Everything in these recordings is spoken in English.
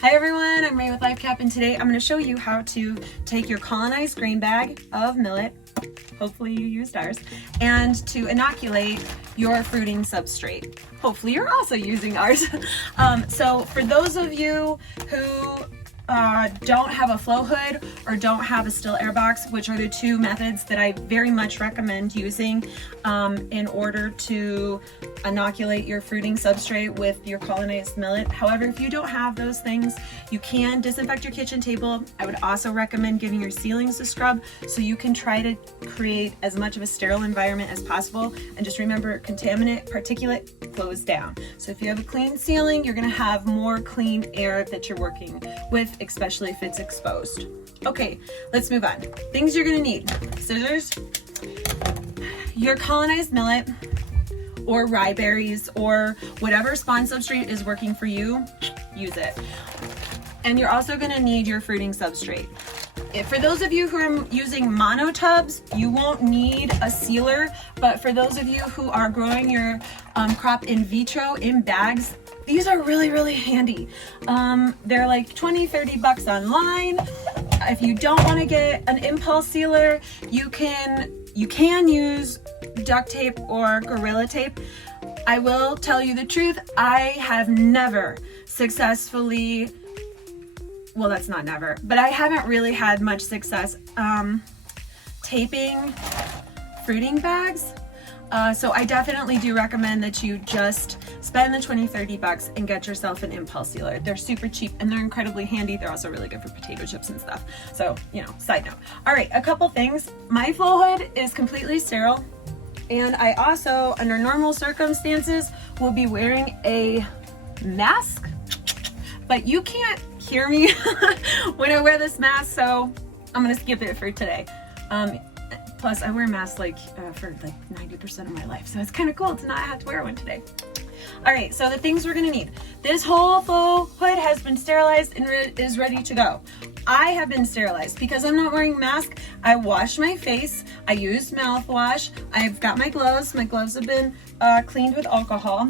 Hi everyone, I'm Ray with LifeCap, and today I'm going to show you how to take your colonized grain bag of millet, hopefully you used ours, and to inoculate your fruiting substrate. Hopefully you're also using ours. So for those of you who don't have a flow hood or don't have a still air box, which are the two methods that I very much recommend using in order to inoculate your fruiting substrate with your colonized millet. However, if you don't have those things, you can disinfect your kitchen table. I would also recommend giving your ceilings a scrub so you can try to create as much of a sterile environment as possible. And just remember, contaminant, particulate flows down. So if you have a clean ceiling, you're gonna have more clean air that you're working with, especially if it's exposed. Okay, let's move on. Things you're gonna need: scissors, your colonized millet, or rye berries, or whatever spawn substrate is working for you, use it. And you're also gonna need your fruiting substrate. For those of you who are using mono tubs, you won't need a sealer, but for those of you who are growing your crop in vitro in bags, these are really, really handy. They're like 20, 30 bucks online. If you don't want to get an impulse sealer, you can use duct tape or Gorilla Tape. I will tell you the truth, I have never successfully, well, that's not never, but I haven't really had much success taping fruiting bags. So I definitely do recommend that you just spend the 20, 30 bucks and get yourself an impulse sealer. They're super cheap and they're incredibly handy. They're also really good for potato chips and stuff. So, you know, side note. All right, a couple things. My flow hood is completely sterile, and I also, under normal circumstances, will be wearing a mask, but you can't hear me when I wear this mask, so I'm gonna skip it for today. Plus, I wear masks for like 90% of my life, so it's kind of cool to not have to wear one today. All right, so the things we're gonna need. This whole flow hood has been sterilized and is ready to go. I have been sterilized because I'm not wearing a mask. I washed my face, I used mouthwash, I've got my gloves. My gloves have been cleaned with alcohol.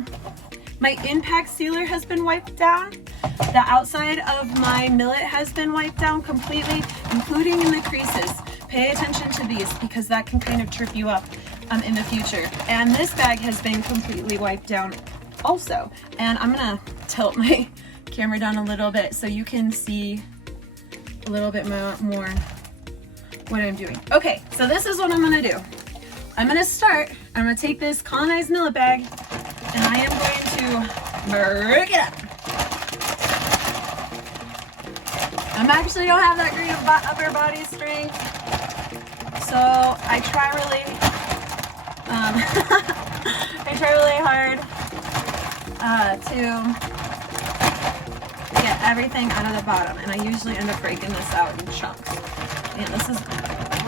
My impact sealer has been wiped down. The outside of my millet has been wiped down completely, including in the creases. Pay attention to these because that can kind of trip you up in the future. And this bag has been completely wiped down also. And I'm gonna tilt my camera down a little bit so you can see a little bit more what I'm doing. Okay, so this is what I'm gonna do. I'm gonna take this colonized millet bag and I am going to break it up. I actually don't have that great upper body strength, so I try really, hard to get everything out of the bottom, and I usually end up breaking this out in chunks. And this is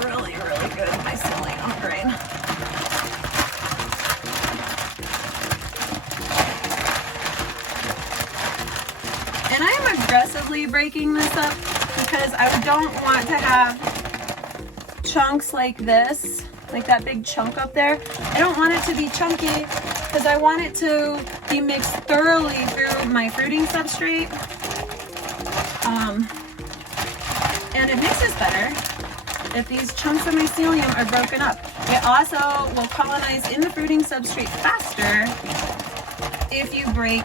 really, really good at my ceiling on grain. And I am aggressively breaking this up because I don't want to have chunks like this, like that big chunk up there. I don't want it to be chunky because I want it to be mixed thoroughly through my fruiting substrate. And it mixes better if these chunks of mycelium are broken up. It also will colonize in the fruiting substrate faster if you break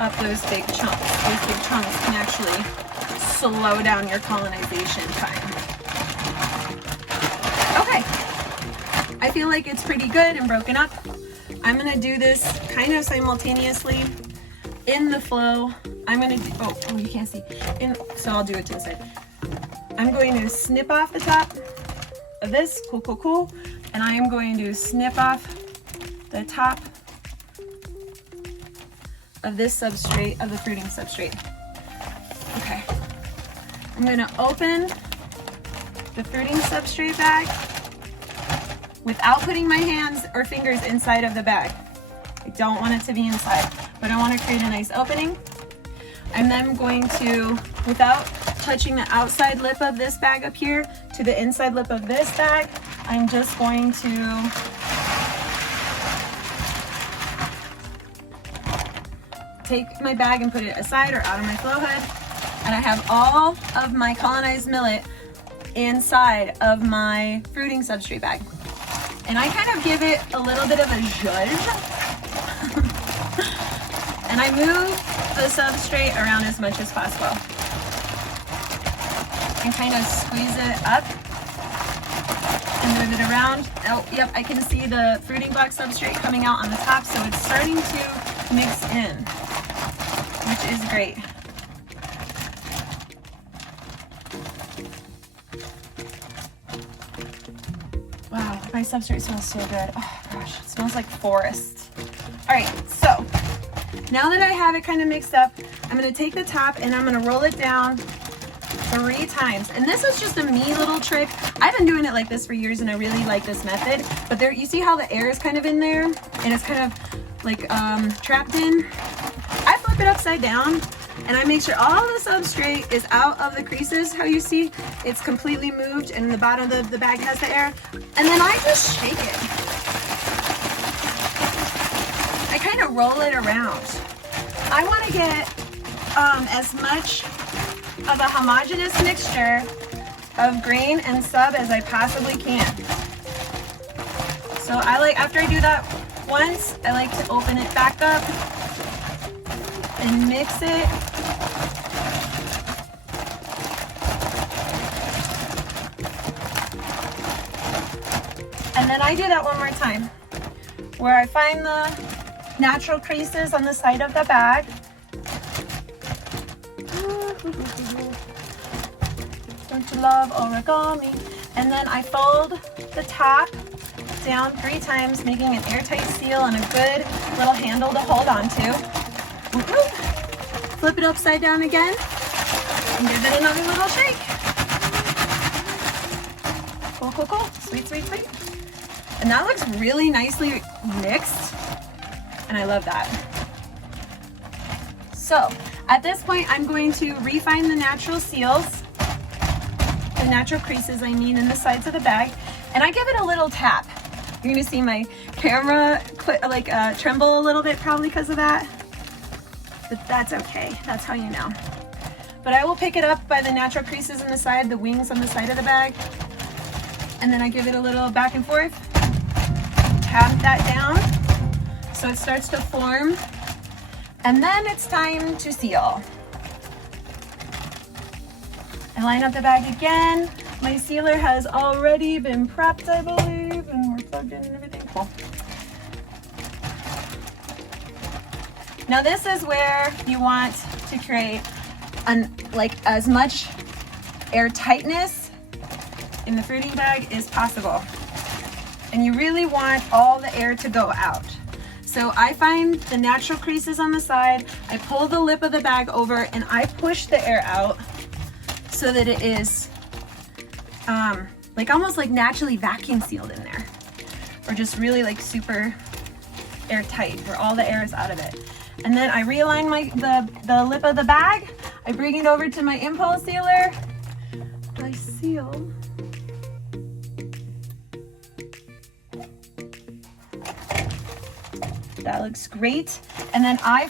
up those big chunks. Those big chunks can actually slow down your colonization time. Okay, I feel like it's pretty good and broken up. I'm gonna do this kind of simultaneously in the flow. I'm gonna do, oh, you can't see. So I'll do it to the side. I'm going to snip off the top of this, cool. And I am going to snip off the top of this substrate, of the fruiting substrate. Okay. I'm gonna open the fruiting substrate bag without putting my hands or fingers inside of the bag. I don't want it to be inside, but I want to create a nice opening. I'm then going to, without touching the outside lip of this bag up here to the inside lip of this bag, I'm just going to take my bag and put it aside or out of my flow hood, and I have all of my colonized millet inside of my fruiting substrate bag. And I kind of give it a little bit of a zhuzh. And I move the substrate around as much as possible. And kind of squeeze it up and move it around. Oh, yep, I can see the fruiting block substrate coming out on the top, so it's starting to mix in, which is great. Wow, my substrate smells so good. Oh gosh, it smells like forest. All right, so now that I have it kind of mixed up, I'm gonna take the top and I'm gonna roll it down 3 times. And this is just a me little trick. I've been doing it like this for years and I really like this method. But there, you see how the air is kind of in there and it's kind of like trapped in? I flip it upside down and I make sure all the substrate is out of the creases. How you see it's completely moved and the bottom of the bag has the air. And then I just shake it. I kind of roll it around. I want to get as much of a homogeneous mixture of grain and sub as I possibly can. So I like, after I do that once, I like to open it back up and mix it. And then I do that one more time, where I find the natural creases on the side of the bag. Don't you love origami? And then I fold the top down 3 times, making an airtight seal and a good little handle to hold on to. Flip it upside down again and give it another little shake. Cool, cool, cool. Sweet, sweet, sweet. And that looks really nicely mixed, and I love that. So at this point, I'm going to refine the natural seals, the natural creases, I mean, in the sides of the bag, and I give it a little tap. You're gonna see my camera tremble a little bit, probably because of that, but that's okay. That's how you know. But I will pick it up by the natural creases in the side, the wings on the side of the bag, and then I give it a little back and forth, tap that down so it starts to form. And then it's time to seal. I line up the bag again. My sealer has already been prepped, I believe, and we're plugged in and everything. Cool. Now this is where you want to create as much air tightness in the fruiting bag as possible. And you really want all the air to go out. So I find the natural creases on the side, I pull the lip of the bag over and I push the air out so that it is almost like naturally vacuum sealed in there, or just really like super airtight where all the air is out of it. And then I realign the lip of the bag, I bring it over to my impulse sealer, I seal. That looks great. And then I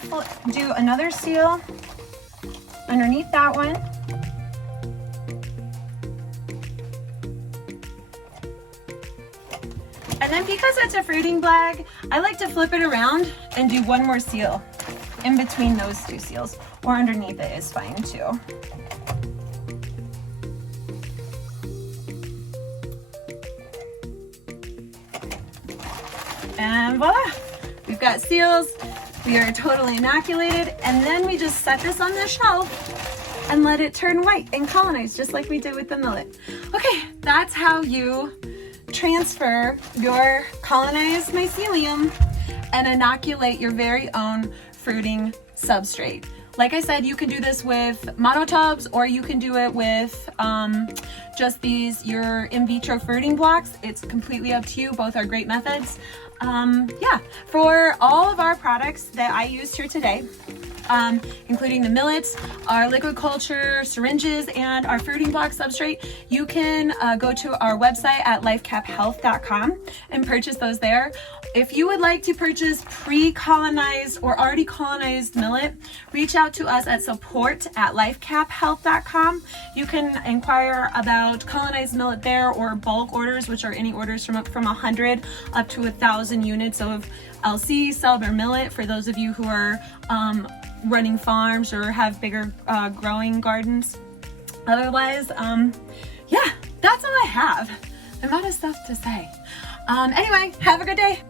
do another seal underneath that one. And then because it's a fruiting bag, I like to flip it around and do one more seal in between those 2 seals, or underneath it is fine too. And voila! We've got seals, we are totally inoculated, and then we just set this on the shelf and let it turn white and colonize, just like we did with the millet. Okay, that's how you transfer your colonized mycelium and inoculate your very own fruiting substrate. Like I said, you can do this with monotubs, or you can do it with just your in vitro fruiting blocks. It's completely up to you. Both are great methods. Yeah, for all of our products that I used here today, including the millets, our liquid culture syringes, and our fruiting block substrate, you can go to our website at lifecaphealth.com and purchase those there. If you would like to purchase pre-colonized or already colonized millet, reach out to us at support@lifecaphealth.com. You can inquire about colonized millet there, or bulk orders, which are any orders from 100 up to 1,000 units of LC, sub, or millet for those of you who are running farms or have bigger growing gardens. Otherwise, yeah, that's all I have. I'm out of stuff to say. Anyway, have a good day.